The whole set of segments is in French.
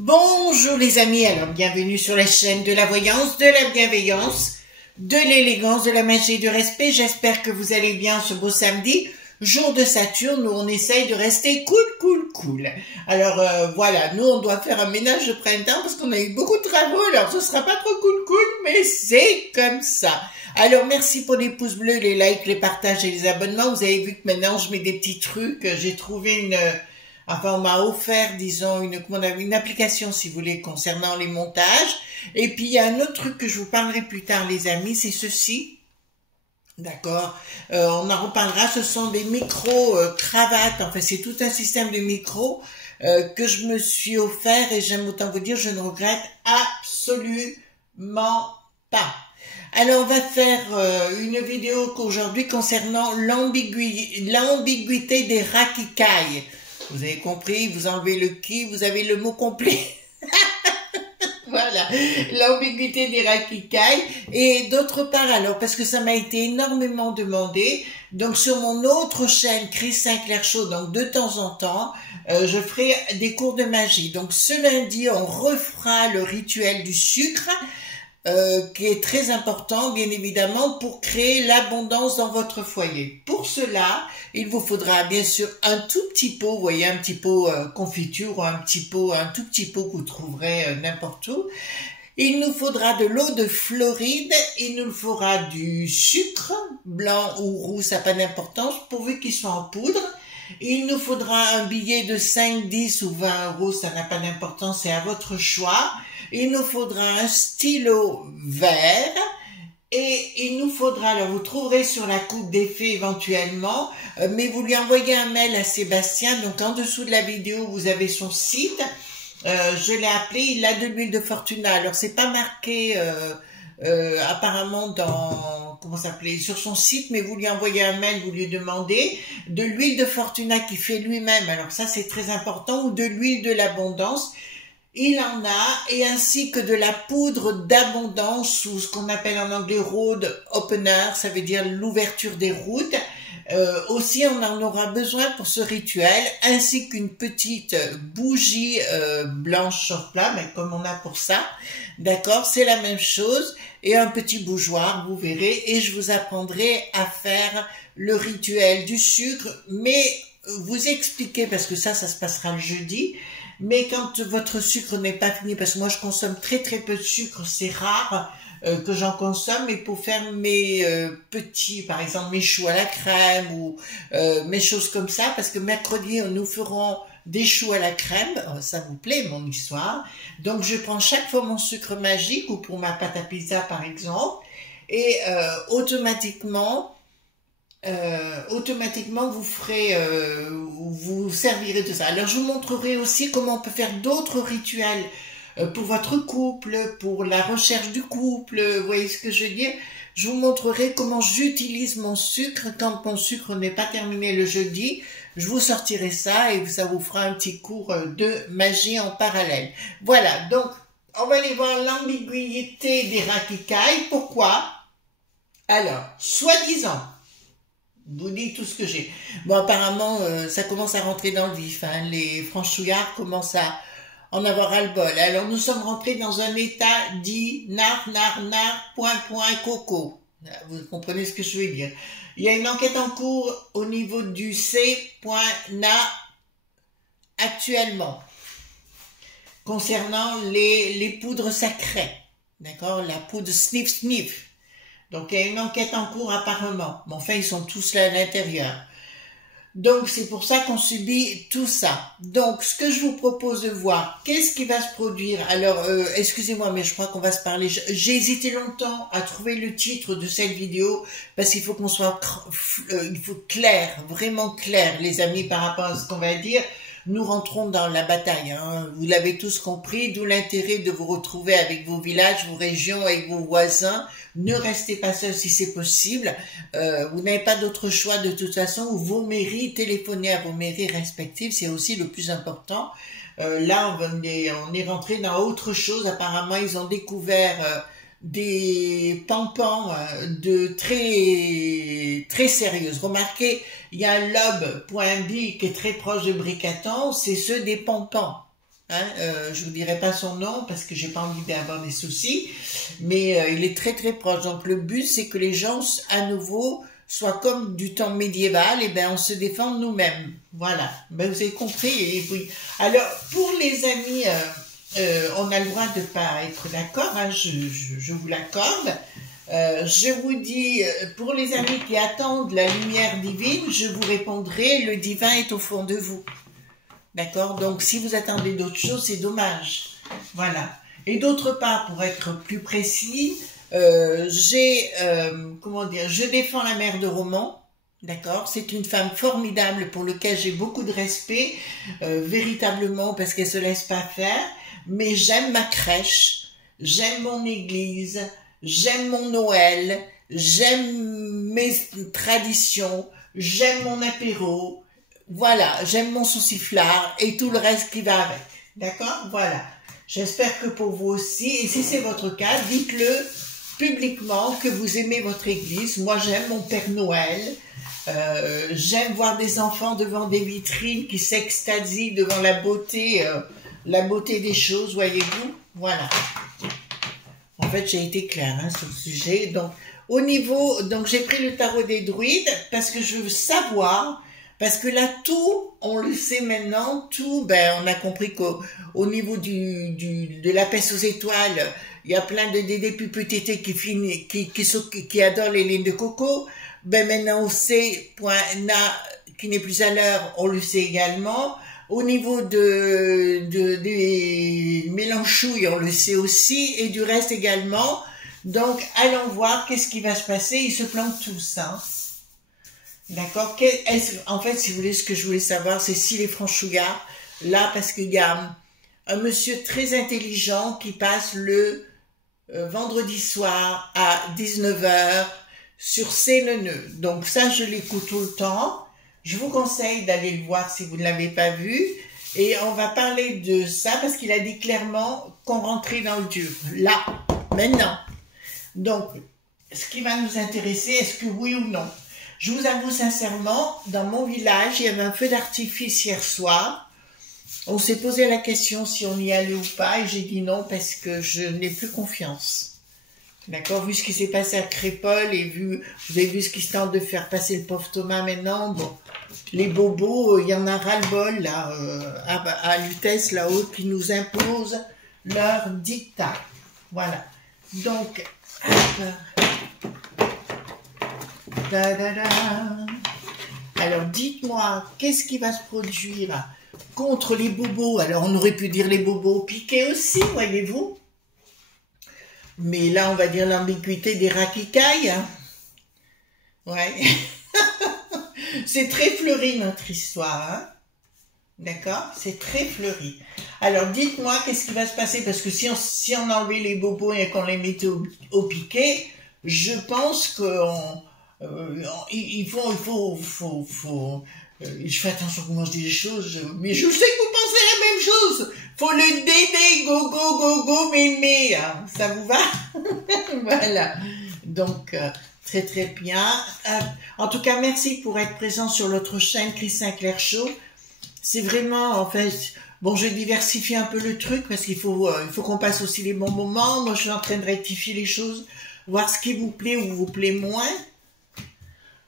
Bonjour les amis, alors bienvenue sur la chaîne de la voyance, de la bienveillance, de l'élégance, de la magie et du respect. J'espère que vous allez bien ce beau samedi, jour de Saturne, où on essaye de rester cool. Alors voilà, nous on doit faire un ménage de printemps parce qu'on a eu beaucoup de travaux, alors ce sera pas trop cool, mais c'est comme ça. Alors merci pour les pouces bleus, les likes, les partages et les abonnements. Vous avez vu que maintenant je mets des petits trucs, j'ai trouvé enfin, on m'a offert, disons, une application, si vous voulez, concernant les montages. Et puis, il y a un autre truc que je vous parlerai plus tard, les amis, c'est ceci. D'accord, on en reparlera. Ce sont des micros-cravates. Enfin, c'est tout un système de micros que je me suis offert. Et j'aime autant vous dire, je ne regrette absolument pas. Alors, on va faire une vidéo aujourd'hui concernant l'ambiguïté des rakikai. Vous avez compris, vous enlevez le qui, vous avez le mot complet. Voilà, l'ambiguïté des rakikai. Et d'autre part, alors, parce que ça m'a été énormément demandé, donc sur mon autre chaîne, Chris Sinclair Show, donc de temps en temps, je ferai des cours de magie. Donc ce lundi, on refera le rituel du sucre, qui est très important, bien évidemment, pour créer l'abondance dans votre foyer. Pour cela, il vous faudra bien sûr un tout petit pot, vous voyez, un petit pot confiture ou un tout petit pot que vous trouverez n'importe où. Il nous faudra de l'eau de Floride, il nous faudra du sucre, blanc ou roux, ça n'a pas d'importance, pourvu qu'il soit en poudre. Il nous faudra un billet de 5, 10 ou 20 euros, ça n'a pas d'importance, c'est à votre choix. Il nous faudra un stylo vert et il nous faudra, alors vous trouverez sur la coupe d'effet éventuellement, mais vous lui envoyez un mail à Sébastien, donc en dessous de la vidéo vous avez son site, je l'ai appelé, il a de l'huile de Fortuna, alors c'est pas marqué apparemment sur son site, mais vous lui envoyez un mail, vous lui demandez de l'huile de Fortuna qu'il fait lui-même, alors ça c'est très important, ou de l'huile de l'abondance. Il en a, et ainsi que de la poudre d'abondance, ou ce qu'on appelle en anglais road opener, ça veut dire l'ouverture des routes. Aussi, on en aura besoin pour ce rituel, ainsi qu'une petite bougie blanche sur plat, mais comme on a pour ça, d'accord, c'est la même chose, et un petit bougeoir, vous verrez, et je vous apprendrai à faire le rituel du sucre, mais vous expliquer, parce que ça se passera le jeudi. Mais quand votre sucre n'est pas fini, parce que moi je consomme très peu de sucre, c'est rare que j'en consomme, mais pour faire mes par exemple mes choux à la crème ou mes choses comme ça, parce que mercredi nous ferons des choux à la crème, ça vous plaît mon histoire, donc je prends chaque fois mon sucre magique, ou pour ma pâte à pizza par exemple, et automatiquement vous servirez de ça. Alors je vous montrerai aussi comment on peut faire d'autres rituels pour votre couple, pour la recherche du couple, vous voyez ce que je veux dire. Je vous montrerai comment j'utilise mon sucre quand mon sucre n'est pas terminé le jeudi. Je vous sortirai ça et ça vous fera un petit cours de magie en parallèle. Voilà, donc on va aller voir l'ambiguïté des rakikai. Pourquoi? Alors, soi-disant, je vous dis tout ce que j'ai. Bon, apparemment, ça commence à rentrer dans le vif. Hein. Les franchouillards commencent à en avoir ras-le-bol. Alors, nous sommes rentrés dans un état dit nar, coco. Vous comprenez ce que je veux dire. Il y a une enquête en cours au niveau du C.na actuellement concernant les poudres sacrées. D'accord? La poudre sniff. Donc, il y a une enquête en cours apparemment. Mais enfin, ils sont tous là à l'intérieur. Donc, c'est pour ça qu'on subit tout ça. Donc, ce que je vous propose de voir, qu'est-ce qui va se produire? Alors, excusez-moi, mais je crois qu'on va se parler. J'ai hésité longtemps à trouver le titre de cette vidéo, parce qu'il faut qu'on soit il faut clair, vraiment clair, les amis, par rapport à ce qu'on va dire. Nous rentrons dans la bataille, hein. Vous l'avez tous compris, d'où l'intérêt de vous retrouver avec vos villages, vos régions, avec vos voisins. Ne restez pas seuls si c'est possible. Vous n'avez pas d'autre choix de toute façon. Ou vos mairies, téléphonez à vos mairies respectives, c'est aussi le plus important. Là, on est rentré dans autre chose. Apparemment, ils ont découvert des pampans de très sérieuses. Remarquez, il y a un lobe.b qui est très proche de Bricaton, c'est ceux des pampans. Hein, je vous dirai pas son nom parce que j'ai pas envie d'avoir des soucis, mais il est très proche. Donc le but c'est que les gens à nouveau soient comme du temps médiéval, et ben on se défend nous-mêmes. Voilà. Ben vous avez compris. Et oui. Alors pour les amis. On a le droit de ne pas être d'accord, hein, je vous l'accorde. Je vous dis, pour les amis qui attendent la lumière divine, je vous répondrai, le divin est au fond de vous. D'accord? Donc, si vous attendez d'autres choses, c'est dommage. Voilà. Et d'autre part, pour être plus précis, comment dire, je défends la mère de Romans. D'accord, c'est une femme formidable pour laquelle j'ai beaucoup de respect, véritablement, parce qu'elle se laisse pas faire. Mais j'aime ma crèche, j'aime mon église, j'aime mon Noël, j'aime mes traditions, j'aime mon apéro, voilà, j'aime mon sauciflard et tout le reste qui va avec. D'accord? Voilà. J'espère que pour vous aussi, et si c'est votre cas, dites-le publiquement que vous aimez votre église. Moi, j'aime mon Père Noël. J'aime voir des enfants devant des vitrines qui s'extasient devant la beauté des choses, voyez-vous. Voilà. En fait, j'ai été claire hein, sur le sujet. Donc, au niveau, donc j'ai pris le tarot des druides parce que je veux savoir, parce que là tout, on le sait maintenant, tout, ben on a compris qu'au niveau de la peste aux étoiles, il y a plein de dédés pupététés qui adorent les lignes de coco. Ben maintenant on sait, point na, qui n'est plus à l'heure, on le sait également. Au niveau des mélanchouilles, on le sait aussi, et du reste également. Donc, allons voir qu'est-ce qui va se passer. Ils se plantent tous, hein. D'accord? En fait, si vous voulez, ce que je voulais savoir, c'est si les franchouillards, là, parce qu'il y a un monsieur très intelligent qui passe le vendredi soir à 19h sur Séneneux. Donc ça, je l'écoute tout le temps. Je vous conseille d'aller le voir si vous ne l'avez pas vu. Et on va parler de ça parce qu'il a dit clairement qu'on rentrait dans le dur. Là, maintenant. Donc, ce qui va nous intéresser, est-ce que oui ou non? Je vous avoue sincèrement, dans mon village, il y avait un feu d'artifice hier soir. On s'est posé la question si on y allait ou pas et j'ai dit non parce que je n'ai plus confiance. D'accord, vu ce qui s'est passé à Crépol et vous avez vu ce qui se tente de faire passer le pauvre Thomas maintenant, bon, les bobos, il y en a ras-le-bol là, à Lutèce là-haut, qui nous imposent leur dictat. Voilà. Donc, alors dites-moi, qu'est-ce qui va se produire contre les bobos? Alors on aurait pu dire les bobos piqués aussi, voyez-vous. Mais là, on va dire l'ambiguïté des rats qui caillent. Hein. Ouais. C'est très fleuri, notre histoire. Hein. D'accord? C'est très fleuri. Alors, dites-moi, qu'est-ce qui va se passer? Parce que si on enlevait les bobos et qu'on les mettait au piquet, je pense qu'on... je fais attention comment je dis les choses, mais je sais que vous pensez la même chose. Faut le dédé, go, go, go, go, mémé. Hein. Ça vous va? Voilà. Donc, très bien. En tout cas, merci pour être présent sur notre chaîne Chris Sinclair Show. C'est vraiment, en fait, bon, je diversifie un peu le truc parce qu'il faut qu'on passe aussi les bons moments. Moi, je suis en train de rectifier les choses, voir ce qui vous plaît ou vous plaît moins.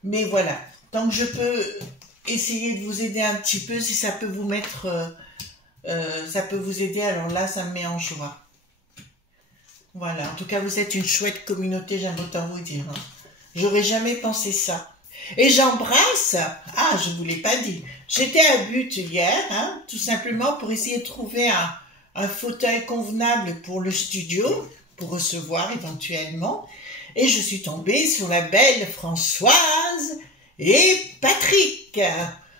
Mais voilà, tant que je peux essayer de vous aider un petit peu, si ça peut vous mettre, ça peut vous aider, alors là, ça me met en joie. Voilà, en tout cas, vous êtes une chouette communauté, j'aime autant vous dire. Hein. J'aurais jamais pensé ça. Et j'embrasse, ah, je vous l'ai pas dit, j'étais à But hier, hein, tout simplement pour essayer de trouver un fauteuil convenable pour le studio, pour recevoir éventuellement, et je suis tombée sur la belle Françoise et Patrick.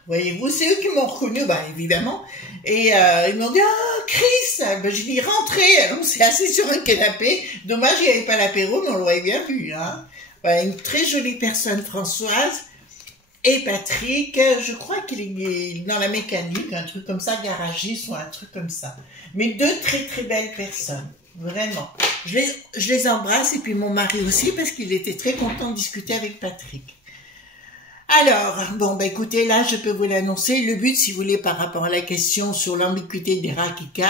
Voyez-vous, c'est eux qui m'ont reconnu, bah évidemment, et ils m'ont dit « Ah, Chris !» Ben, je dis « Rentrez !» Alors on s'est assis sur un canapé, dommage il n'y avait pas l'apéro, mais on l'aurait bien vu, hein. Voilà, une très jolie personne, Françoise. Et Patrick, je crois qu'il est dans la mécanique, un truc comme ça, garagiste ou un truc comme ça. Mais deux très très belles personnes, vraiment. Je les embrasse et puis mon mari aussi parce qu'il était très content de discuter avec Patrick. Alors, bon, bah écoutez, là, je peux vous l'annoncer. Le but, si vous voulez, par rapport à la question sur l'ambiguïté des rakikai,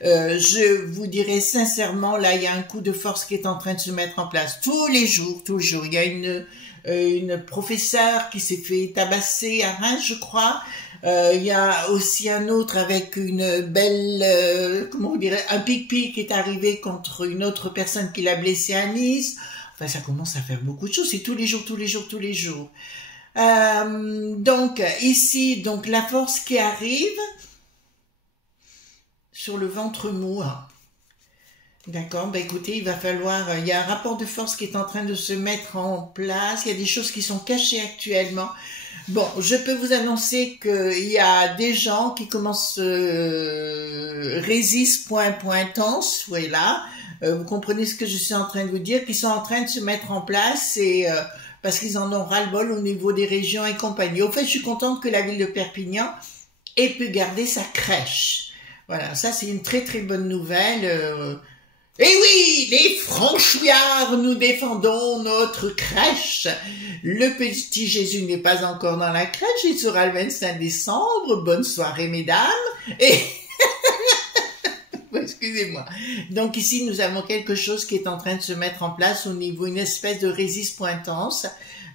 je vous dirais sincèrement, là, il y a un coup de force qui est en train de se mettre en place tous les jours. Il y a une professeure qui s'est fait tabasser à Reims, je crois. Il y a aussi un autre avec une belle, comment vous direz, un pic-pic qui est arrivé contre une autre personne qui l'a blessé à Nice. Enfin, ça commence à faire beaucoup de choses. C'est tous les jours, tous les jours, tous les jours. Donc ici, donc la force qui arrive sur le ventre mou. Hein. D'accord, ben écoutez, il va falloir, il y a un rapport de force qui est en train de se mettre en place, il y a des choses qui sont cachées actuellement. Bon, je peux vous annoncer qu'il y a des gens qui commencent résistent point tense, voilà, vous comprenez ce que je suis en train de vous dire, qui sont en train de se mettre en place et parce qu'ils en ont ras-le-bol au niveau des régions et compagnie. Au fait, je suis contente que la ville de Perpignan ait pu garder sa crèche. Voilà, ça c'est une très très bonne nouvelle. Et oui, les franchouillards, nous défendons notre crèche. Le petit Jésus n'est pas encore dans la crèche, il sera le 25 décembre. Bonne soirée, mesdames. Et excusez-moi. Donc ici, nous avons quelque chose qui est en train de se mettre en place au niveau, une espèce de résiste pointance.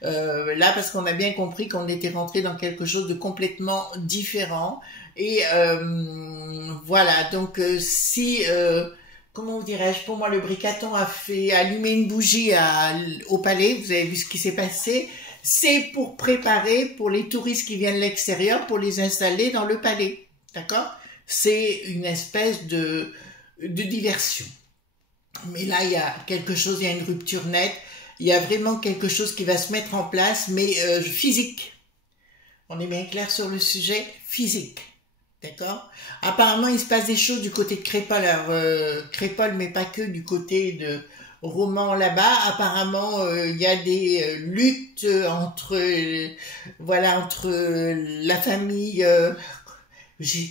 Là, parce qu'on a bien compris qu'on était rentré dans quelque chose de complètement différent. Et voilà, donc si... comment vous dirais-je, pour moi le bricaton a fait allumer une bougie au palais, vous avez vu ce qui s'est passé, c'est pour préparer pour les touristes qui viennent de l'extérieur, pour les installer dans le palais, d'accord? C'est une espèce de diversion. Mais là, il y a quelque chose, il y a une rupture nette, il y a vraiment quelque chose qui va se mettre en place, mais physique. On est bien clair sur le sujet, physique. D'accord. Apparemment, il se passe des choses du côté de Crépol, alors Crépol, mais pas que du côté de Romans là-bas. Apparemment, il y a des luttes entre, voilà, entre la famille,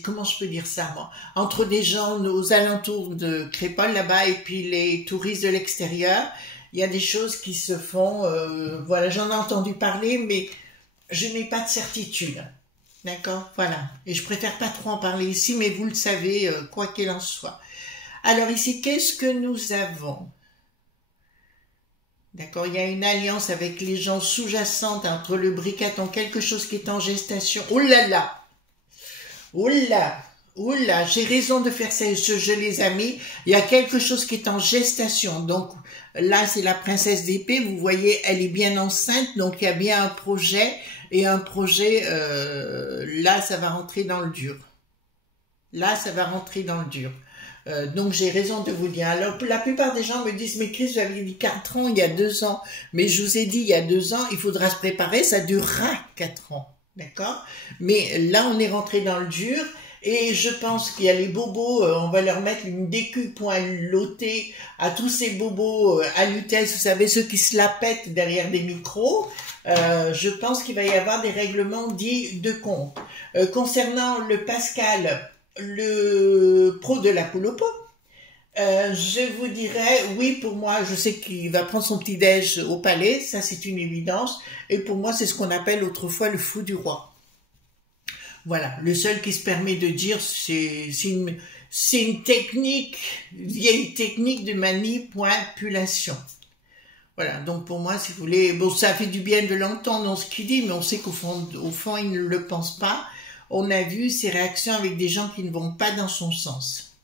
comment je peux dire ça, moi, entre des gens aux alentours de Crépol là-bas et puis les touristes de l'extérieur. Il y a des choses qui se font, voilà, j'en ai entendu parler, mais je n'ai pas de certitude. D'accord, voilà. Et je préfère pas trop en parler ici, mais vous le savez, quoi qu'il en soit. Alors ici, qu'est-ce que nous avons? D'accord, il y a une alliance avec les gens sous-jacentes entre le bricaton, quelque chose qui est en gestation. Oh là là! Oh là! Oh là! J'ai raison de faire ce jeu, les amis. Il y a quelque chose qui est en gestation. Donc là, c'est la princesse d'épée. Vous voyez, elle est bien enceinte. Donc il y a bien un projet. Et un projet, là, ça va rentrer dans le dur. Là, ça va rentrer dans le dur. Donc, j'ai raison de vous dire. Alors, la plupart des gens me disent, mais Chris, vous avez dit 4 ans, il y a 2 ans. Mais je vous ai dit, il y a 2 ans, il faudra se préparer, ça durera 4 ans. D'accord? Mais là, on est rentré dans le dur. Et je pense qu'il y a les bobos, on va leur mettre une DQ.lotée à tous ces bobos à l'UTS, vous savez, ceux qui se la pètent derrière des micros. Je pense qu'il va y avoir des règlements dits de compte. Concernant le Pascal, le pro de la poule au pot, je vous dirais, oui, pour moi, je sais qu'il va prendre son petit-déj au palais, ça c'est une évidence, et pour moi, c'est ce qu'on appelle autrefois le fou du roi. Voilà, le seul qui se permet de dire, c'est une technique, vieille technique de manipulation. Voilà, donc pour moi, si vous voulez, bon, ça fait du bien de l'entendre dans ce qu'il dit, mais on sait qu'au fond, il ne le pense pas. On a vu ses réactions avec des gens qui ne vont pas dans son sens.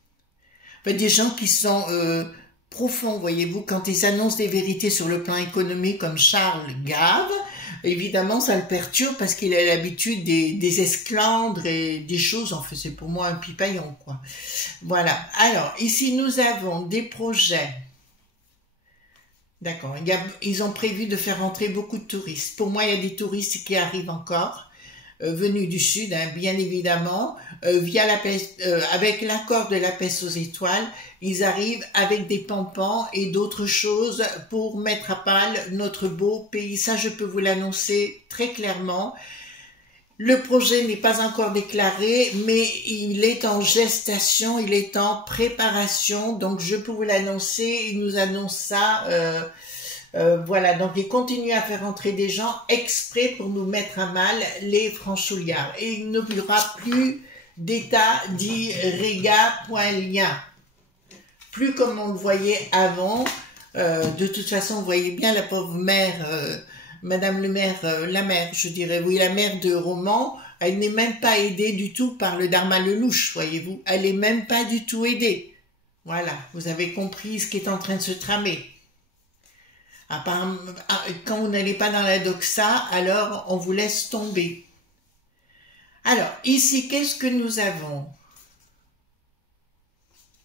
Enfin, des gens qui sont profond, voyez-vous, quand ils annoncent des vérités sur le plan économique comme Charles Gave, évidemment, ça le perturbe parce qu'il a l'habitude des esclandres et des choses. Enfin, c'est pour moi un pipaillon, quoi. Voilà. Alors, ici, nous avons des projets. D'accord. Ils ont prévu de faire entrer beaucoup de touristes. Pour moi, il y a des touristes qui arrivent encore, venus du Sud, hein, bien évidemment, via la peste, avec l'accord de la peste aux étoiles. Ils arrivent avec des pampans et d'autres choses pour mettre à mal notre beau pays. Ça, je peux vous l'annoncer très clairement. Le projet n'est pas encore déclaré, mais il est en gestation, il est en préparation. Donc, je peux vous l'annoncer. Il nous annonce ça. Voilà, donc il continue à faire entrer des gens exprès pour nous mettre à mal les franchouillards. Et il n'y aura plus d'état dit réga.lien. Plus comme on le voyait avant. De toute façon, vous voyez bien la pauvre mère, Madame le maire, la mère, je dirais, oui, la mère de Romans, elle n'est même pas aidée du tout par le Dharma Lelouch, voyez-vous. Elle n'est même pas du tout aidée. Voilà, vous avez compris ce qui est en train de se tramer. Quand vous n'allez pas dans la doxa, alors on vous laisse tomber. Alors, ici, qu'est-ce que nous avons?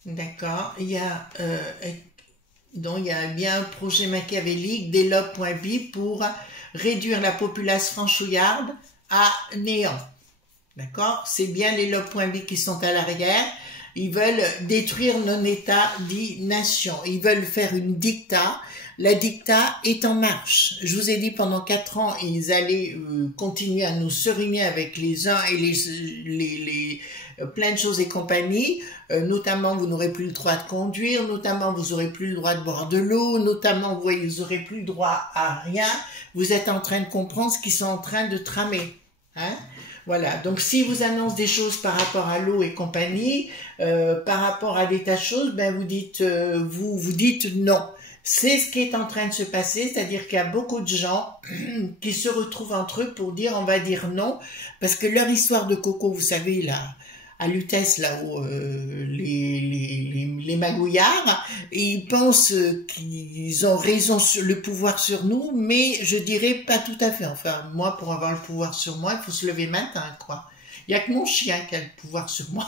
D'accord, il y a bien un projet machiavélique d'Elope.bi pour réduire la populace franchouillarde à néant. D'accord, c'est bien les Elope.bi qui sont à l'arrière. Ils veulent détruire non État dit nation. Ils veulent faire une dicta. La dicta est en marche. Je vous ai dit pendant 4 ans, ils allaient continuer à nous seriner avec les uns et les plein de choses et compagnie. Notamment, vous n'aurez plus le droit de conduire. Notamment, vous n'aurez plus le droit de boire de l'eau. Notamment, vous voyez, vous n'aurez plus le droit à rien. Vous êtes en train de comprendre ce qu'ils sont en train de tramer. Hein? Voilà, donc si vous annoncent des choses par rapport à l'eau et compagnie, par rapport à des tas de choses, ben vous dites non. C'est ce qui est en train de se passer, c'est-à-dire qu'il y a beaucoup de gens qui se retrouvent entre eux pour dire on va dire non, parce que leur histoire de coco, vous savez, là, à Lutèce, là-haut, les magouillards, ils pensent qu'ils ont raison sur le pouvoir sur nous, mais je dirais pas tout à fait. Enfin, moi, pour avoir le pouvoir sur moi, il faut se lever matin, quoi. Il y a que mon chien qui a le pouvoir sur moi,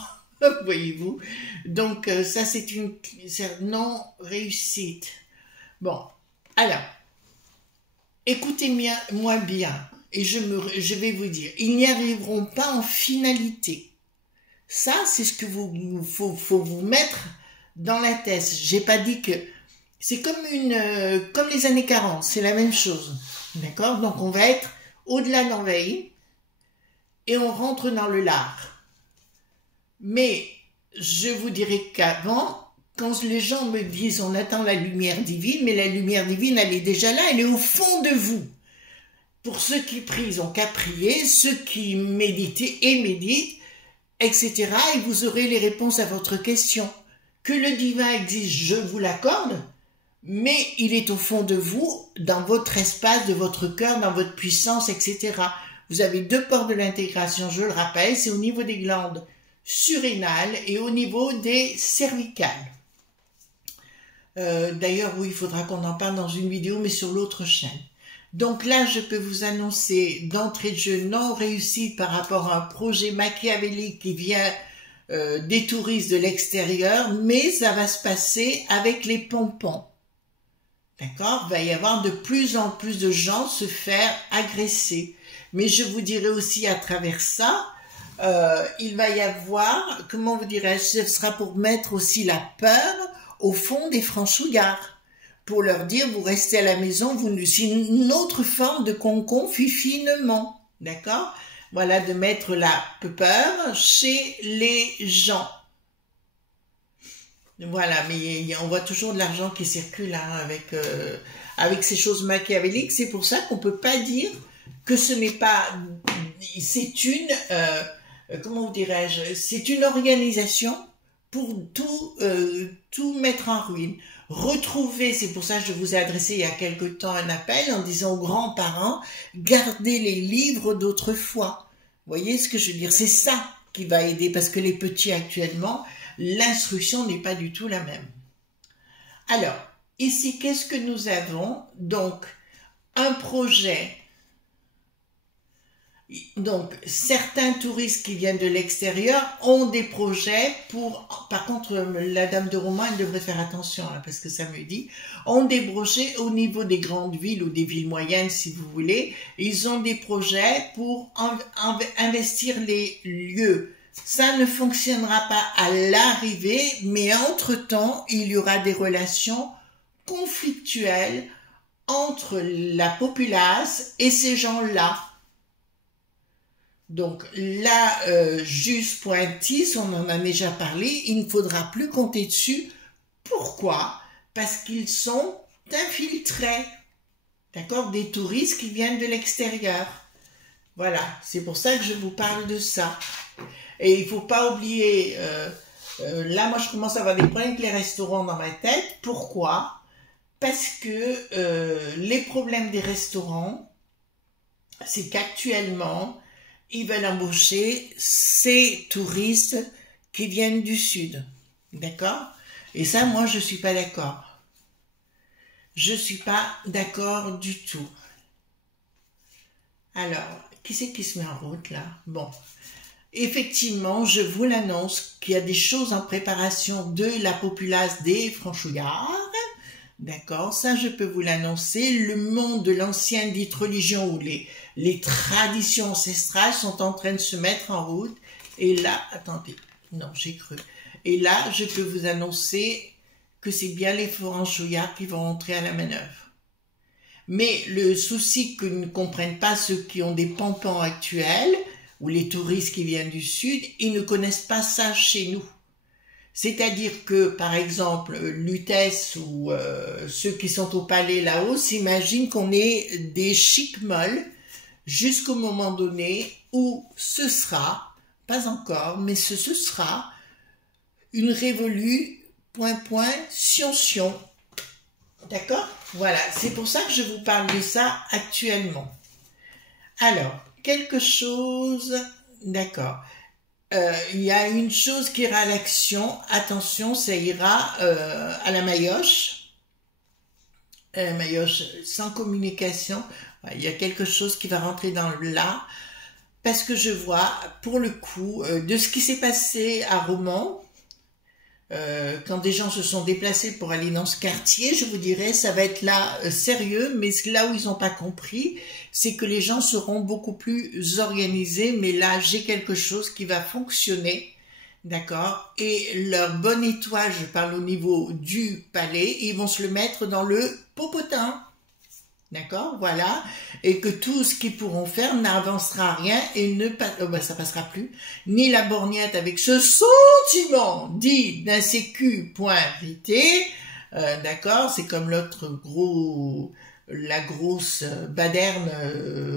voyez-vous. Donc, ça, c'est une non-réussite. Bon, alors, écoutez-moi bien, et je vais vous dire, ils n'y arriveront pas en finalité. Ça, c'est ce que faut vous mettre dans la tête. J'ai pas dit que c'est comme les années 40, c'est la même chose. D'accord? Donc on va être au-delà de l'envahie et on rentre dans le lard. Mais je vous dirais qu'avant, quand les gens me disent on attend la lumière divine, mais la lumière divine, elle est déjà là, elle est au fond de vous. Pour ceux qui prient, ils ont qu'à prier, ceux qui méditent et méditent, etc. Et vous aurez les réponses à votre question. Que le divin existe, je vous l'accorde, mais il est au fond de vous, dans votre espace, de votre cœur, dans votre puissance, etc. Vous avez 2 portes de l'intégration, je le rappelle, c'est au niveau des glandes surrénales et au niveau des cervicales. D'ailleurs, oui, il faudra qu'on en parle dans une vidéo, mais sur l'autre chaîne. Donc là, je peux vous annoncer d'entrée de jeu non réussite par rapport à un projet machiavélique qui vient des touristes de l'extérieur, mais ça va se passer avec les pompons. D'accord? Il va y avoir de plus en plus de gens se faire agresser. Mais je vous dirai aussi à travers ça, il va y avoir, comment vous dirais-je, ce sera pour mettre aussi la peur au fond des franchouillards. Pour leur dire, vous restez à la maison, c'est une autre forme de concon finement, d'accord? Voilà, de mettre la peur chez les gens. Voilà, mais on voit toujours de l'argent qui circule hein, avec ces choses machiavéliques. C'est pour ça qu'on peut pas dire que ce n'est pas... C'est une... comment vous dirais-je? C'est une organisation pour tout mettre en ruine. Retrouver, c'est pour ça que je vous ai adressé il y a quelque temps un appel en disant aux grands-parents, gardez les livres d'autrefois. Vous voyez ce que je veux dire? C'est ça qui va aider parce que les petits actuellement, l'instruction n'est pas du tout la même. Alors, ici, qu'est-ce que nous avons? Donc, un projet. Donc, certains touristes qui viennent de l'extérieur ont des projets pour... Par contre, la dame de Roman, elle devrait faire attention, hein, parce que ça me dit... Ont des projets au niveau des grandes villes ou des villes moyennes, si vous voulez. Ils ont des projets pour investir les lieux. Ça ne fonctionnera pas à l'arrivée, mais entre-temps, il y aura des relations conflictuelles entre la populace et ces gens-là. Donc là, juste pointis, on en a déjà parlé, il ne faudra plus compter dessus. Pourquoi? Parce qu'ils sont infiltrés, d'accord, des touristes qui viennent de l'extérieur. Voilà, c'est pour ça que je vous parle de ça. Et il ne faut pas oublier, là moi je commence à avoir des problèmes avec les restaurants dans ma tête. Pourquoi? Parce que les problèmes des restaurants, c'est qu'actuellement, ils veulent embaucher ces touristes qui viennent du sud. D'accord? Et ça, moi, je suis pas d'accord. Je suis pas d'accord du tout. Alors, qui c'est qui se met en route, là? Bon. Effectivement, je vous l'annonce qu'il y a des choses en préparation de la populace des Franchouillards. D'accord, ça je peux vous l'annoncer. Le monde de l'ancienne dite religion ou les traditions ancestrales sont en train de se mettre en route. Et là, attendez, non, j'ai cru. Et là, je peux vous annoncer que c'est bien les Franchouillards qui vont entrer à la manœuvre. Mais le souci que ne comprennent pas ceux qui ont des pampans actuels, ou les touristes qui viennent du sud, ils ne connaissent pas ça chez nous. C'est-à-dire que, par exemple, Lutèce ou ceux qui sont au palais là-haut s'imaginent qu'on est des chics molles jusqu'au moment donné où ce sera, pas encore, mais ce sera une révolue, sion. D'accord? Voilà, c'est pour ça que je vous parle de ça actuellement. Alors, quelque chose... D'accord. Il y a une chose qui ira à l'action, attention, ça ira à la Maillotche sans communication. Ouais, il y a quelque chose qui va rentrer dans le là, parce que je vois, pour le coup, de ce qui s'est passé à Romans, quand des gens se sont déplacés pour aller dans ce quartier, je vous dirais, ça va être là sérieux, mais là où ils n'ont pas compris, c'est que les gens seront beaucoup plus organisés, mais là, j'ai quelque chose qui va fonctionner, d'accord? Et leur bonne étoile, je parle au niveau du palais, ils vont se le mettre dans le popotin. D'accord, voilà, et que tout ce qu'ils pourront faire n'avancera rien et ça passera plus, ni la borgnette avec ce sentiment dit d'insécu.vité, d'accord, c'est comme l'autre la grosse baderne,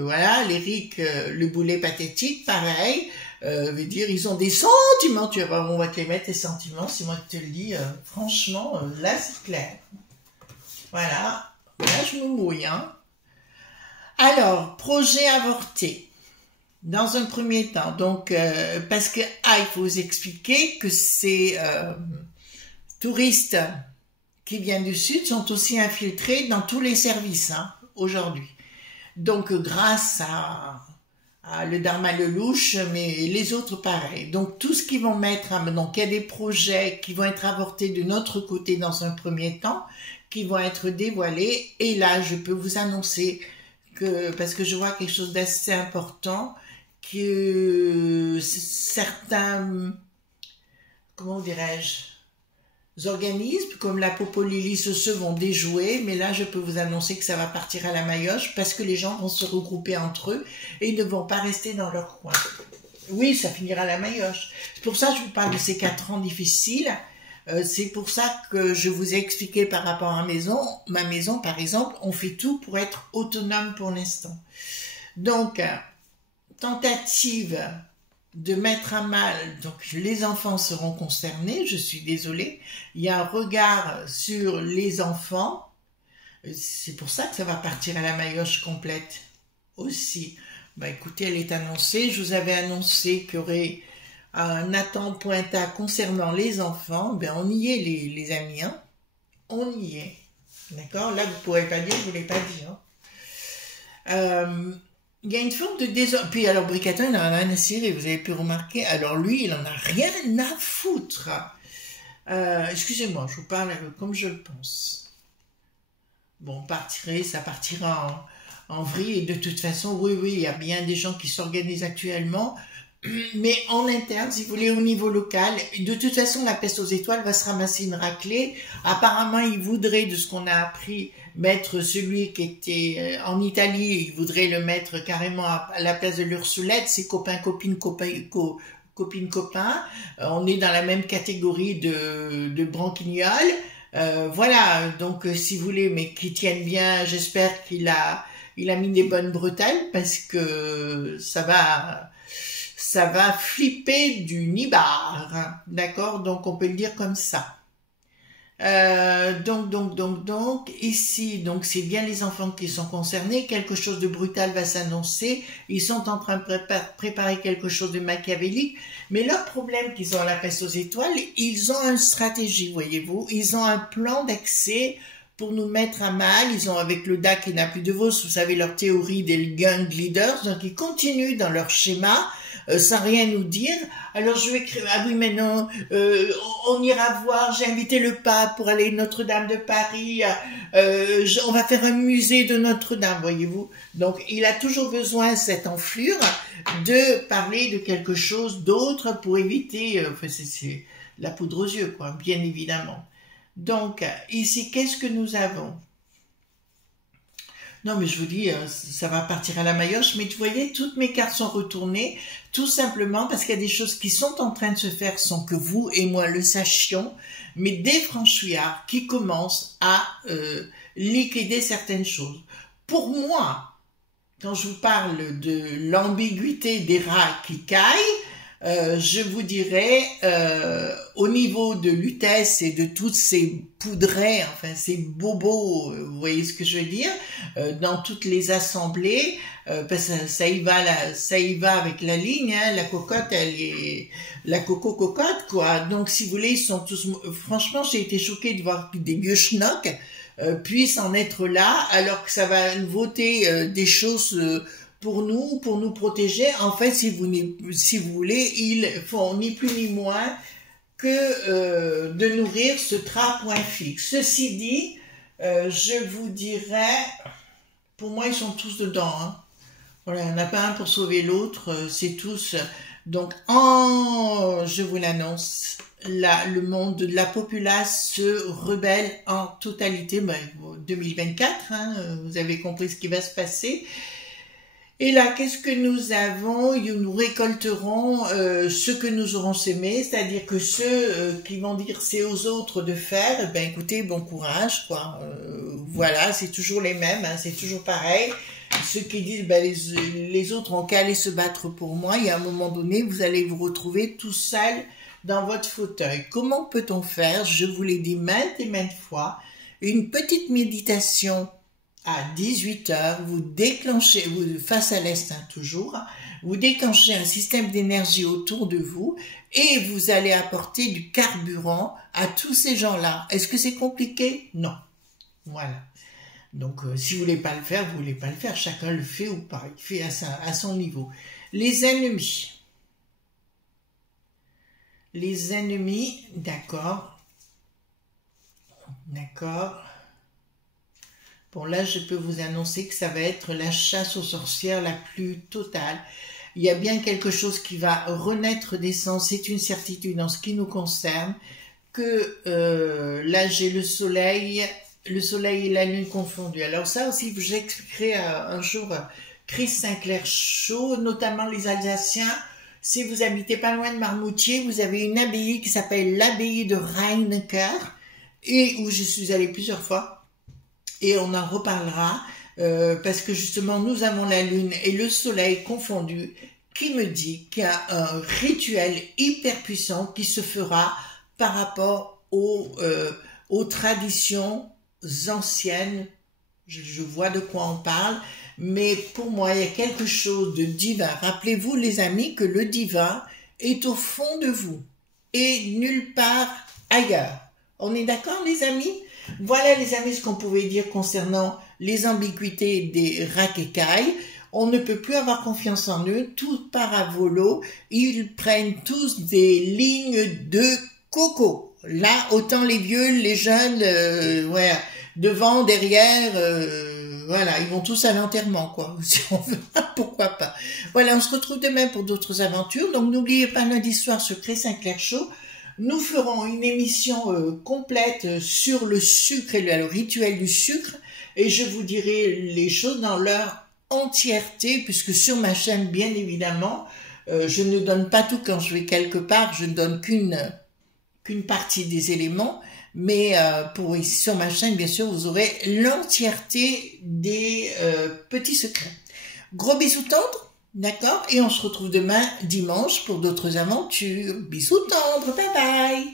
voilà, l'Éric, le boulet pathétique, pareil, veut dire, ils ont des sentiments, tu vas voir, on va te les mettre, tes sentiments, c'est moi qui te le dis, franchement, là c'est clair, voilà. Là, je me mouille, hein. Alors, projet avorté. Dans un premier temps, donc, parce que, il faut vous expliquer que ces touristes qui viennent du Sud sont aussi infiltrés dans tous les services, hein, aujourd'hui. Donc, grâce à le Dharma Lelouch, mais les autres pareil. Donc, tout ce qu'ils vont mettre, donc, il y a des projets qui vont être avortés de notre côté dans un premier temps, qui vont être dévoilés. Et là, je peux vous annoncer que, parce que je vois quelque chose d'assez important, que certains, comment dirais-je, organismes, comme la Popolili, se vont déjouer, mais là, je peux vous annoncer que ça va partir à la Maillotche, parce que les gens vont se regrouper entre eux, et ils ne vont pas rester dans leur coin. Oui, ça finira à la Maillotche. C'est pour ça que je vous parle de ces 4 ans difficiles. C'est pour ça que je vous ai expliqué par rapport à ma maison, par exemple, on fait tout pour être autonome pour l'instant. Donc, tentative de mettre à mal, donc les enfants seront concernés, je suis désolée, il y a un regard sur les enfants, c'est pour ça que ça va partir à la Maillotche complète aussi. Bah écoutez, elle est annoncée, je vous avais annoncé qu'il y aurait Nathan Pointa concernant les enfants, ben on y est les amis, hein. on y est. D'accord? Là, vous ne pourrez pas dire, je ne vous l'ai pas dit. Hein. Il y a une forme de désordre. Puis alors, Bricaton, il en a rien à cirer, vous avez pu remarquer. Alors lui, il en a rien à foutre. Excusez-moi, je vous parle comme je le pense. Bon, ça partira en vrille. Et de toute façon, oui, il y a bien des gens qui s'organisent actuellement. Mais en interne, si vous voulez, au niveau local, de toute façon, la peste aux étoiles va se ramasser une raclée. Apparemment, ils voudraient, de ce qu'on a appris, mettre celui qui était en Italie, ils voudraient le mettre carrément à la place de l'Ursulette, ses copains, copines, copains. On est dans la même catégorie de branquignoles. Voilà, donc si vous voulez, mais qui tiennent bien, j'espère qu'il a mis des bonnes bretelles, parce que ça va flipper du nibar, hein, d'accord? Donc on peut le dire comme ça. Donc, ici, donc c'est bien les enfants qui sont concernés, quelque chose de brutal va s'annoncer, ils sont en train de préparer quelque chose de machiavélique, mais leur problème qu'ils ont à la peste aux étoiles, ils ont une stratégie, voyez-vous, ils ont un plan d'accès pour nous mettre à mal. Ils ont, avec le DAC qui n'a plus de vos, vous savez, leur théorie des gang leaders, donc ils continuent dans leur schéma, sans rien nous dire. Alors je vais écrire, ah oui mais non, on ira voir, j'ai invité le pape pour aller à Notre-Dame de Paris, on va faire un musée de Notre-Dame, voyez-vous. Donc il a toujours besoin, cette enflure, de parler de quelque chose d'autre pour éviter, enfin c'est la poudre aux yeux, quoi, bien évidemment. Donc ici, qu'est-ce que nous avons? Non, mais je vous dis, ça va partir à la maillotche, mais vous voyez, toutes mes cartes sont retournées, tout simplement parce qu'il y a des choses qui sont en train de se faire sans que vous et moi le sachions, mais des franchouillards qui commencent à liquider certaines choses. Pour moi, quand je vous parle de l'ambiguïté des rats qui caillent, je vous dirais, au niveau de l'UTES et de toutes ces poudrets, enfin ces bobos, vous voyez ce que je veux dire, dans toutes les assemblées, parce que ça y va avec la ligne, hein, la cocotte, elle est la cocotte, quoi. Donc si vous voulez, ils sont tous, franchement, j'ai été choquée de voir des vieux schnocks puissent en être là, alors que ça va voter des choses pour nous protéger. En fait, si vous voulez, ils font ni plus ni moins que de nourrir ce point fixe. Ceci dit, je vous dirais, pour moi, ils sont tous dedans. Hein. Voilà, il n'y en a pas un pour sauver l'autre, c'est tous. Donc, je vous l'annonce, le monde de la populace se rebelle en totalité. 2024, hein, vous avez compris ce qui va se passer. Et là, qu'est-ce que nous avons? Nous récolterons ce que nous aurons semé, c'est-à-dire que ceux qui vont dire c'est aux autres de faire, ben écoutez, bon courage, quoi. Voilà, c'est toujours les mêmes, hein, c'est toujours pareil. Ceux qui disent ben, les autres ont qu'à aller se battre pour moi, et à un moment donné, vous allez vous retrouver tout seul dans votre fauteuil. Comment peut-on faire? Je vous l'ai dit maintes et maintes fois, une petite méditation à 18h, vous déclenchez, face à l'est, hein, toujours, vous déclenchez un système d'énergie autour de vous et vous allez apporter du carburant à tous ces gens-là. Est-ce que c'est compliqué? Non. Voilà. Donc, si vous voulez pas le faire, vous voulez pas le faire. Chacun le fait ou pas. Il fait à son niveau. Les ennemis. Les ennemis, d'accord. D'accord. Bon, là, je peux vous annoncer que ça va être la chasse aux sorcières la plus totale. Il y a bien quelque chose qui va renaître des sens, c'est une certitude en ce qui nous concerne, que là, j'ai le soleil et la lune confondus. Alors ça aussi, j'expliquerai un jour Chris Sinclair Show, notamment les Alsaciens. Si vous habitez pas loin de Marmoutier, vous avez une abbaye qui s'appelle l'abbaye de Rheinecker, et où je suis allée plusieurs fois. Et on en reparlera parce que justement nous avons la lune et le soleil confondus qui me dit qu'il y a un rituel hyper puissant qui se fera par rapport aux traditions anciennes. Je vois de quoi on parle, mais pour moi il y a quelque chose de divin. Rappelez-vous les amis que le divin est au fond de vous et nulle part ailleurs. On est d'accord les amis ? Voilà les amis ce qu'on pouvait dire concernant les ambiguïtés des racailles. On ne peut plus avoir confiance en eux, tout part à volo, ils prennent tous des lignes de coco. Là, autant les vieux, les jeunes, voilà, devant, derrière, voilà, ils vont tous à l'enterrement, quoi. Si on veut, pourquoi pas. Voilà, on se retrouve demain pour d'autres aventures. Donc n'oubliez pas, lundi soir, Secret Saint-Clair Show. Nous ferons une émission complète sur le sucre et le rituel du sucre. Et je vous dirai les choses dans leur entièreté, puisque sur ma chaîne, bien évidemment, je ne donne pas tout quand je vais quelque part, je ne donne qu'une partie des éléments, mais pour ici sur ma chaîne, bien sûr, vous aurez l'entièreté des petits secrets. Gros bisous tendres, d'accord? Et on se retrouve demain, dimanche, pour d'autres aventures. Bisous tendres, bye bye!